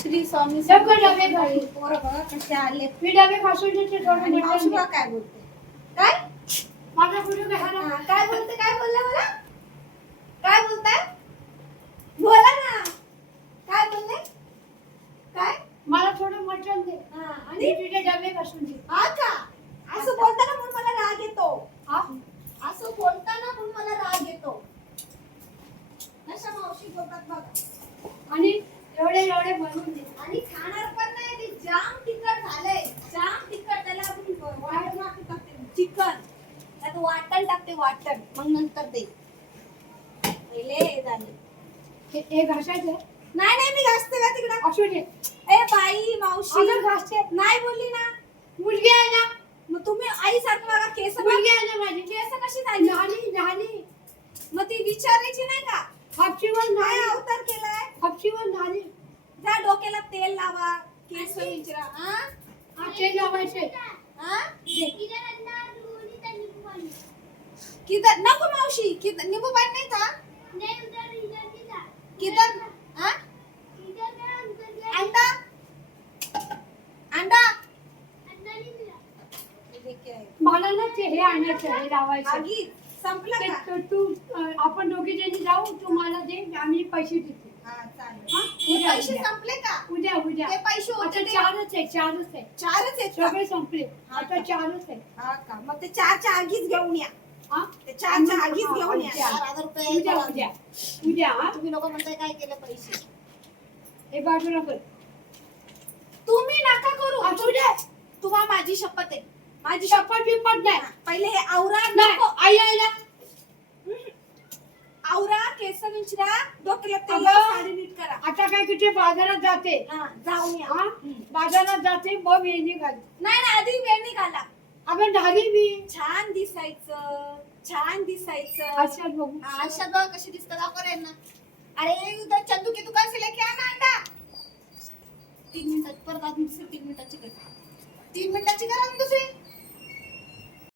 श्री स्वामी डबे डबे घाल. पोरं बघा कसे आले मी डबे खासून देते थोडं आणि मावशी मटण बघा दे. काय बोलते काय माझा व्हिडिओ काय ना. काय बोलते काय बोलला मला काय बोलताय बोला ना काय बोलले काय मला थोडं मटण दे. आणि मी तुझे डबे खासून दे. हा का असं बोलताना म्हणून मला राग येतो हा? असं बोलताना म्हणून मला राग येतो अशा मावशी बोलतात बघा आणि एवढे एवढे बनवून दे. आणि खाणार पण नाही ते जाम तिखट झालंय जाम तिखट त्याला आपण वाटण टाकते चिकन त्यात वाटण टाकते वाटण मग नंतर दे पहिले हे झाले हे घासायचं नाही नाही मी घासते का तिकडं असू दे. ए बाई मावशी अगं घासते. नाही बोलली ना मुलगी आहे ना. मग तुम्ही आई सारखं बघा केस मुलगी आहे ना माझी. केस कशी झाली झाली झाली. मग ती विचारायची नाही का हापशीवर काय झाली. अवतार केलाय हापशीवर झाली. जा डोक्याला तेल लावा केस विचारा हा हा ते लावायचे. हा किधर नको मावशी किधर नींबू पाणी नाही का किधर हा अंडा अंडा मला ना ते हे आणायचं हे लावायचं. आगी संपला ते का तू आपण दोघी जणी जाऊ तू मला दे आम्ही पैसे देते. हा चालेल हा? ते उद्या पैसे उद्या संपले का उद्या उद्या ते पैसे आता होते ते चारच आहे चारच आहे. चारच आहेत का? सगळे संपले. हा आता का? चारच आहे. हा का मग ते चारच्या आगीच घेऊन या हा? ते चारच्या आगीच हा, घेऊन या उद्या. 4,000 रुपये उद्या उद्या उद्या हा? तुम्ही लोक म्हणताय काय केलं पैसे हे बाजूला कर. तुम्ही नका करू असू दे. तुम्हाला माझी शपथ आहे माझी शपथ बिपत नाही. पहिले हे आवरा नाही नको आई आहे ना. आवरा केस विंचरा डोक्याला तेल अगं. लावा, साडी नीट करा आता काय किती बाजारात जाते. हा जाऊन या हा? बाजारात जाते मग वेणी घाली. नाही ना आधी वेणी घाला अगं झाली मी छान दिसायचं अच्छा बघू. हा, अशा बघ कशी दिसतात दाखव ना अरे उधर चंदू की दुकान से लेके आना अंडा 3 मिनिटात परत अजून दुसरी 3 मिनिटाची कर 3 मिनिटाची कर अजून दुसरी